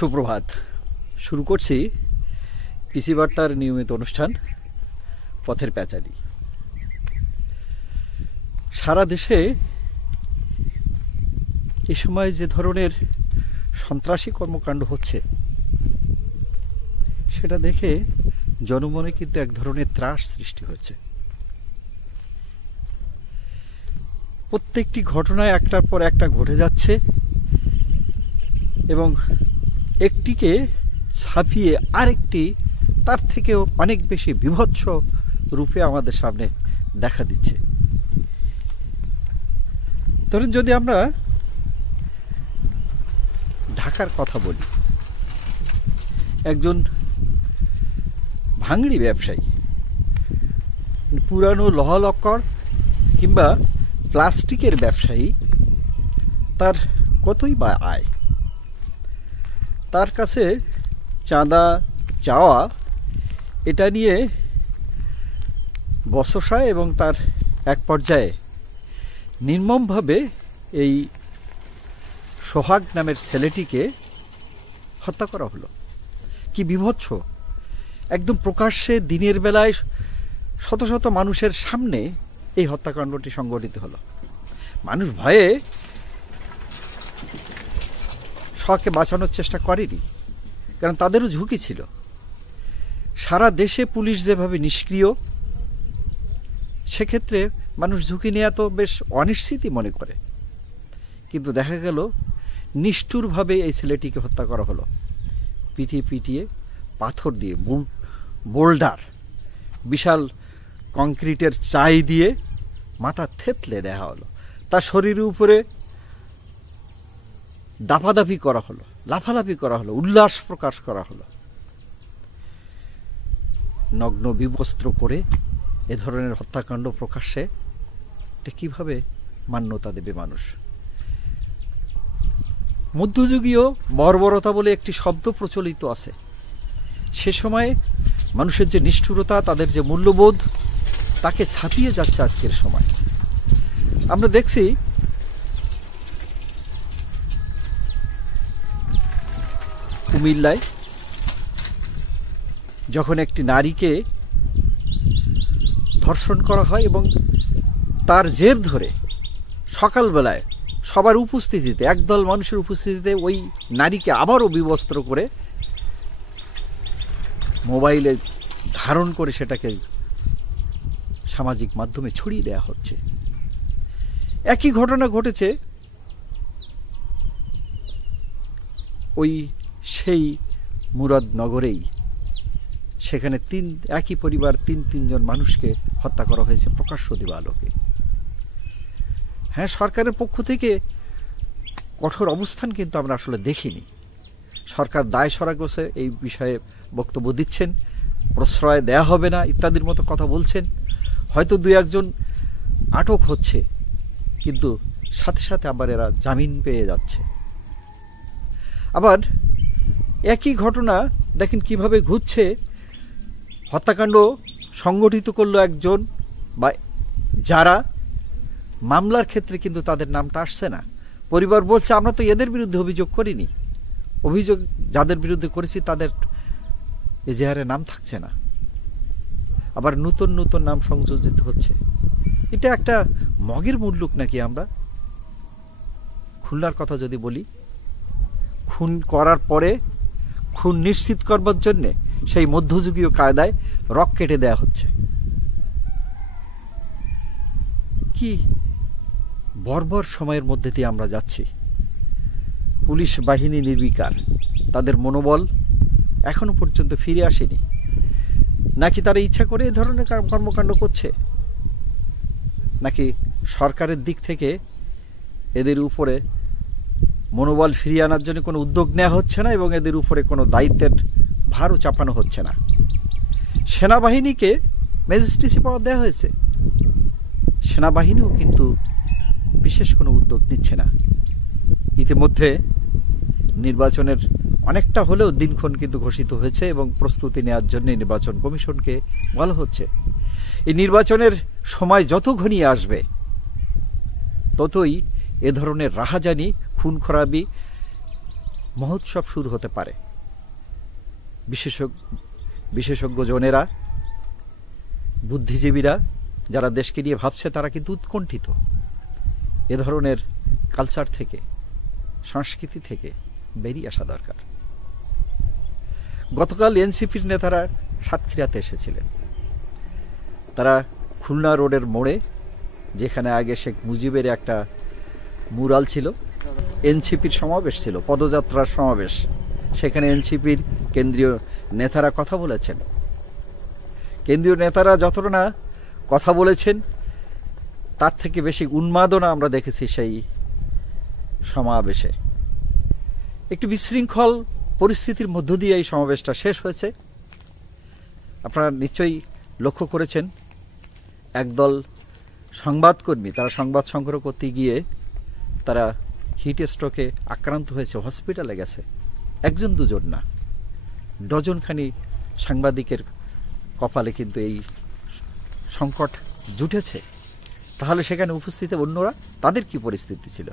সুপ্রভাত। শুরু করছি পিসি বার্তার নিয়মিত অনুষ্ঠান পথের প্যাচালি। সারা দেশে এ সময় যে ধরনের সন্ত্রাসী কর্মকাণ্ড হচ্ছে সেটা দেখে জনমনে কিন্তু এক ধরনের ত্রাস সৃষ্টি হচ্ছে। প্রত্যেকটি ঘটনায় একটার পর একটা ঘটে যাচ্ছে এবং একটিকে ছাপিয়ে আরেকটি তার থেকেও অনেক বেশি বীভৎস রূপে আমাদের সামনে দেখা দিচ্ছে। ধরুন, যদি আমরা ঢাকার কথা বলি, একজন ভাঙড়ি ব্যবসায়ী, পুরানো লোহা-লক্কর কিংবা প্লাস্টিকের ব্যবসায়ী, তার কতই বা আয়। তার কাছে চাঁদা চাওয়া এটা নিয়ে বচসা এবং তার এক পর্যায়ে নির্মমভাবে এই সোহাগ নামের ছেলেটিকে হত্যা করা হলো। কি বিভৎস! একদম প্রকাশ্যে দিনের বেলায় শত শত মানুষের সামনে এই হত্যাকাণ্ডটি সংঘটিত হলো। মানুষ ভয়ে সোহাগকে বাঁচানোর চেষ্টা করেনি, কারণ তাদেরও ঝুঁকি ছিল। সারা দেশে পুলিশ যেভাবে নিষ্ক্রিয়, সেক্ষেত্রে মানুষ ঝুঁকি নেওয়া তো বেশ অনিশ্চিতই মনে করে। কিন্তু দেখা গেল নিষ্ঠুরভাবে এই ছেলেটিকে হত্যা করা হলো। পিটিয়ে পিটিয়ে পাথর দিয়ে, বোল্ডার, বিশাল কংক্রিটের চাই দিয়ে মাথা থেতলে দেওয়া হলো। তার শরীরের উপরে দাপাদাপি করা হলো, লাফালাফি করা হলো, উল্লাস প্রকাশ করা হলো। নগ্ন বিবস্ত্র করে এ ধরনের হত্যাকাণ্ড প্রকাশ্যে এটা কীভাবে মান্যতা দেবে মানুষ? মধ্যযুগীয় বর্বরতা বলে একটি শব্দ প্রচলিত আছে। সে সময়ে মানুষের যে নিষ্ঠুরতা, তাদের যে মূল্যবোধ, তাকে ছাপিয়ে যাচ্ছে আজকের সময়। আমরা দেখছি কুমিল্লায় যখন একটি নারীকে ধর্ষণ করা হয় এবং তার জের ধরে সকালবেলায় সবার উপস্থিতিতে, একদল মানুষের উপস্থিতিতে ওই নারীকে আবারও বিবস্ত্র করে মোবাইলে ধারণ করে সেটাকে সামাজিক মাধ্যমে ছড়িয়ে দেওয়া হচ্ছে। একই ঘটনা ঘটেছে ওই সেই মুরাদনগরেই। সেখানে একই পরিবার তিনজন মানুষকে হত্যা করা হয়েছে প্রকাশ্য দিবালোকে। হ্যাঁ, সরকারের পক্ষ থেকে কঠোর অবস্থান কিন্তু আমরা আসলে দেখিনি। সরকার দায় সরাগোছে এই বিষয়ে বক্তব্য দিচ্ছেন, প্রশ্রয় দেয়া হবে না ইত্যাদির মতো কথা বলছেন। হয়তো দুই একজন আটক হচ্ছে, কিন্তু সাথে সাথে আবার এরা জামিন পেয়ে যাচ্ছে। আবার একই ঘটনা দেখেন কিভাবে ঘুরছে। হত্যাকাণ্ড সংগঠিত করলো একজন বা যারা, মামলার ক্ষেত্রে কিন্তু তাদের নামটা আসছে না। পরিবার বলছে আমরা তো এদের বিরুদ্ধে অভিযোগ করিনি, অভিযোগ যাদের বিরুদ্ধে করেছি তাদের এজাহারে নাম থাকছে না। আবার নতুন নতুন নাম সংযোজিত হচ্ছে। এটা একটা মগের মুল্লুক নাকি? আমরা খুলনার কথা যদি বলি, খুন করার পরে খুন নিশ্চিত করবার জন্যে সেই মধ্যযুগীয় কায়দায় রক কেটে দেয়া হচ্ছে। কি বর্বর সময়ের মধ্যে দিয়ে আমরা যাচ্ছি। পুলিশ বাহিনী নির্বিকার, তাদের মনোবল এখনো পর্যন্ত ফিরে আসেনি। নাকি তারা ইচ্ছা করে এ ধরনের কর্মকাণ্ড করছে, নাকি সরকারের দিক থেকে এদের উপরে মনোবল ফিরিয়ে আনার জন্য কোনো উদ্যোগ নেওয়া হচ্ছে না এবং এদের উপরে কোনো দায়িত্বের ভারও চাপানো হচ্ছে না। সেনাবাহিনীকে ম্যাজিস্ট্রেসি পাওয়ার দেওয়া হয়েছে, সেনাবাহিনীও কিন্তু বিশেষ কোনো উদ্যোগ নিচ্ছে না। ইতিমধ্যে নির্বাচনের অনেকটা হলেও দিনক্ষণ কিন্তু ঘোষিত হয়েছে এবং প্রস্তুতি নেওয়ার জন্য নির্বাচন কমিশনকে বলা হচ্ছে। এই নির্বাচনের সময় যত ঘনিয়ে আসবে ততই এ ধরনের রাহাজানি, খুন খরাবি, মহোৎসব শুরু হতে পারে। বিশেষজ্ঞজনেরা, বুদ্ধিজীবীরা যারা দেশকে নিয়ে ভাবছে তারা কিন্তু উৎকণ্ঠিত। এ ধরনের কালচার থেকে, সংস্কৃতি থেকে বেরিয়ে আসা দরকার। গতকাল এনসিপির নেতারা সাতক্ষীরাতে এসেছিলেন। তারা খুলনা রোডের মোড়ে, যেখানে আগে শেখ মুজিবের একটা মুরাল ছিল, এনসিপির সমাবেশ ছিল, পদযাত্রার সমাবেশ, সেখানে এনসিপির কেন্দ্রীয় নেতারা কথা বলেছেন। কেন্দ্রীয় নেতারা যতটা না কথা বলেছেন, তার থেকে বেশি উন্মাদনা আমরা দেখেছি সেই সমাবেশে। একটি বিশৃঙ্খল পরিস্থিতির মধ্য দিয়ে এই সমাবেশটা শেষ হয়েছে। আপনারা নিশ্চয়ই লক্ষ্য করেছেন, একদল সংবাদকর্মী তারা সংবাদ সংগ্রহ করতে গিয়ে তারা হিট স্ট্রোকে আক্রান্ত হয়েছে, হসপিটালে গেছে। একজন দুজন না, ডজনখানি সাংবাদিকের কপালে কিন্তু এই সংকট জুটেছে। তাহলে সেখানে উপস্থিত অন্যরা, তাদের কি পরিস্থিতি ছিল?